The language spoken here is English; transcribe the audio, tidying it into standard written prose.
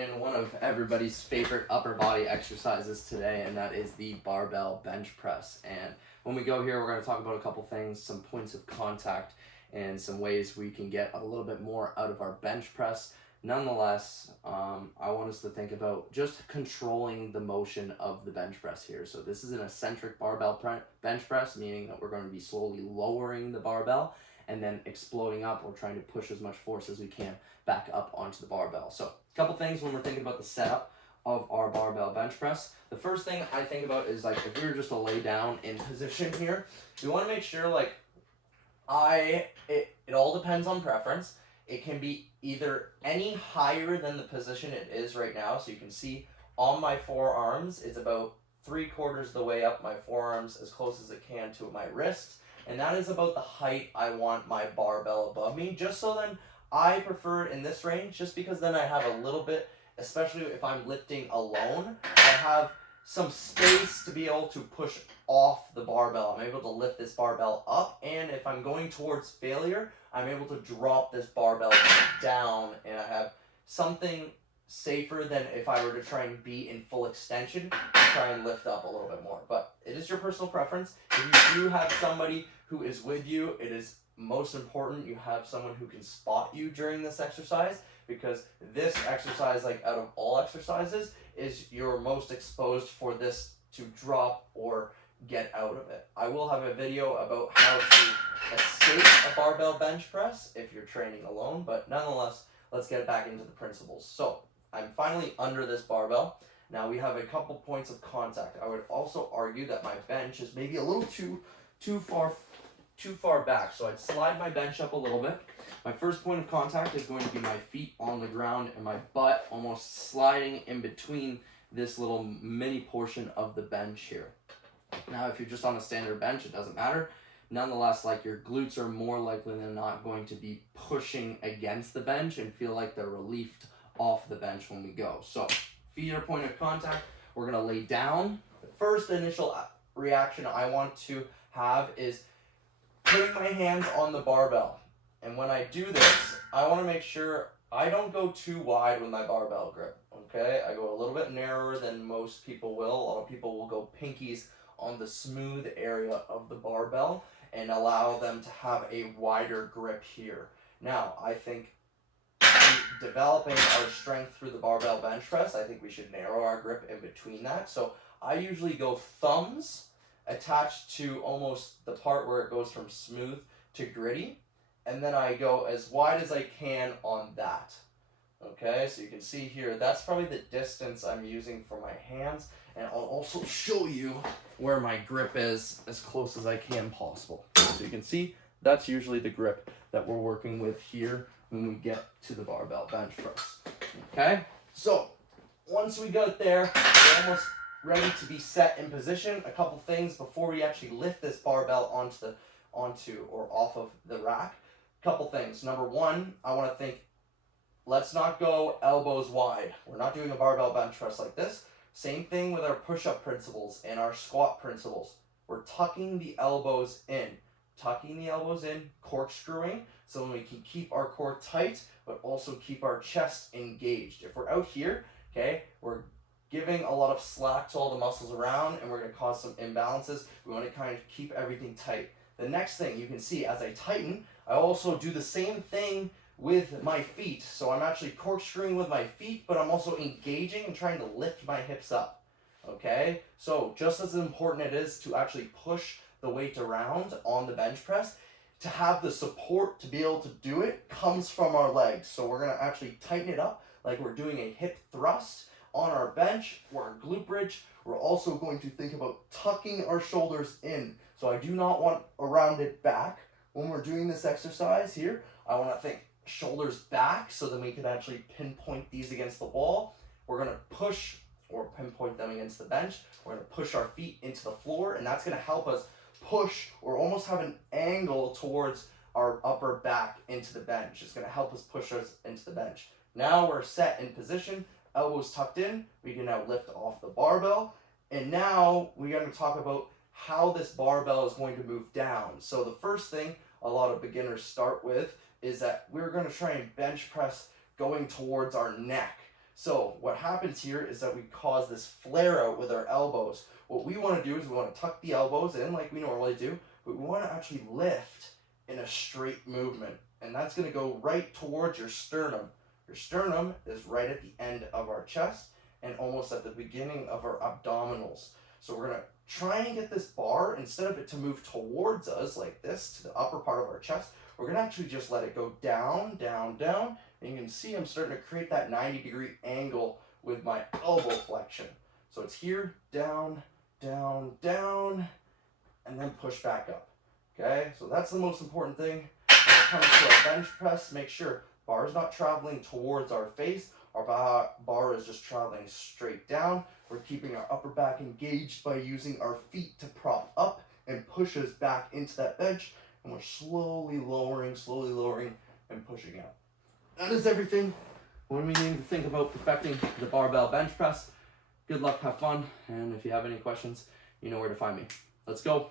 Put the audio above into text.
And one of everybody's favorite upper body exercises today, and that is the barbell bench press. And when we go here, we're going to talk about a couple things, some points of contact, and some ways we can get a little bit more out of our bench press. Nonetheless, I want us to think about just controlling the motion of the bench press here. So this is an eccentric barbell bench press, meaning that we're going to be slowly lowering the barbell and then exploding up or trying to push as much force as we can back up onto the barbell. So a couple things when we're thinking about the setup of our barbell bench press. The first thing I think about is like if we were just to lay down in position here, we want to make sure like it all depends on preference. It can be either any higher than the position it is right now. So you can see on my forearms, it's about 3/4 of the way up my forearms as close as it can to my wrists. And that is about the height I want my barbell above me, just so then I prefer it in this range, just because then I have a little bit, especially if I'm lifting alone, I have some space to be able to push off the barbell. I'm able to lift this barbell up, and if I'm going towards failure, I'm able to drop this barbell down, and I have something safer than if I were to try and be in full extension and try and lift up a little bit more. But it is your personal preference. If you do have somebody who is with you, it is most important you have someone who can spot you during this exercise, because this exercise, like out of all exercises, is you're most exposed for this to drop or get out of it. I will have a video about how to escape a barbell bench press if you're training alone, but nonetheless, let's get back into the principles. So I'm finally under this barbell. Now we have a couple points of contact. I would also argue that my bench is maybe a little too far back. So I'd slide my bench up a little bit. My first point of contact is going to be my feet on the ground and my butt almost sliding in between this little mini portion of the bench here. Now, if you're just on a standard bench, it doesn't matter. Nonetheless, like your glutes are more likely than not going to be pushing against the bench and feel like they're relieved off the bench when we go. So feet are point of contact. We're going to lay down. The first initial reaction I want to have is putting my hands on the barbell. And when I do this, I want to make sure I don't go too wide with my barbell grip. Okay, I go a little bit narrower than most people will. A lot of people will go pinkies on the smooth area of the barbell and allow them to have a wider grip here. Now, I think developing our strength through the barbell bench press, I think we should narrow our grip in between that. So I usually go thumbs attached to almost the part where it goes from smooth to gritty, and then I go as wide as I can on that. Okay, so you can see here, that's probably the distance I'm using for my hands, and I'll also show you where my grip is as close as I can possible. So you can see, that's usually the grip that we're working with here when we get to the barbell bench press. Okay, so once we got there, we're almost ready to be set in position. A couple things before we actually lift this barbell onto or off of the rack. Couple things. Number one, I want to think, let's not go elbows wide. We're not doing a barbell bench press like this. Same thing with our push-up principles and our squat principles. We're tucking the elbows in. Tucking the elbows in, corkscrewing, so we can keep our core tight, but also keep our chest engaged. If we're out here, okay, we're giving a lot of slack to all the muscles around, and we're going to cause some imbalances. We want to kind of keep everything tight. The next thing you can see, as I tighten, I also do the same thing with my feet. So I'm actually corkscrewing with my feet, but I'm also engaging and trying to lift my hips up. Okay? So just as important it is to actually push the weight around on the bench press, to have the support to be able to do it comes from our legs. So we're going to actually tighten it up like we're doing a hip thrust on our bench or our glute bridge. We're also going to think about tucking our shoulders in. So I do not want a rounded back. When we're doing this exercise here, I want to think shoulders back so then we can actually pinpoint these against the wall. We're going to push or pinpoint them against the bench. We're going to push our feet into the floor, and that's going to help us push or almost have an angle towards our upper back into the bench. It's going to help us push us into the bench. Now we're set in position, elbows tucked in. We can now lift off the barbell. And now we're going to talk about how this barbell is going to move down. So the first thing a lot of beginners start with is that we're going to try and bench press going towards our neck. So what happens here is that we cause this flare out with our elbows. What we want to do is we want to tuck the elbows in like we normally do, but we want to actually lift in a straight movement. And that's going to go right towards your sternum. Your sternum is right at the end of our chest and almost at the beginning of our abdominals. So we're going to try and get this bar, instead of it to move towards us like this to the upper part of our chest, we're going to actually just let it go down, down, down. And you can see I'm starting to create that 90-degree angle with my elbow flexion. So it's here, down, down, down, and then push back up. Okay, so that's the most important thing. When it comes to our bench press, make sure bar is not traveling towards our face. Our bar is just traveling straight down. We're keeping our upper back engaged by using our feet to prop up and push us back into that bench. And we're slowly lowering, and pushing out. That is everything when we need to think about perfecting the barbell bench press. Good luck, have fun, and if you have any questions, you know where to find me. Let's go.